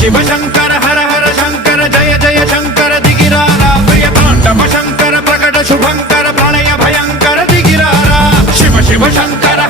शिव शंकर हर हर शंकर जय जय शंकर दिगिरारा प्रिय तांडव शंकर प्रकट शुभंकर प्रणय भयंकर दिगिरारा शिव शिव शंकर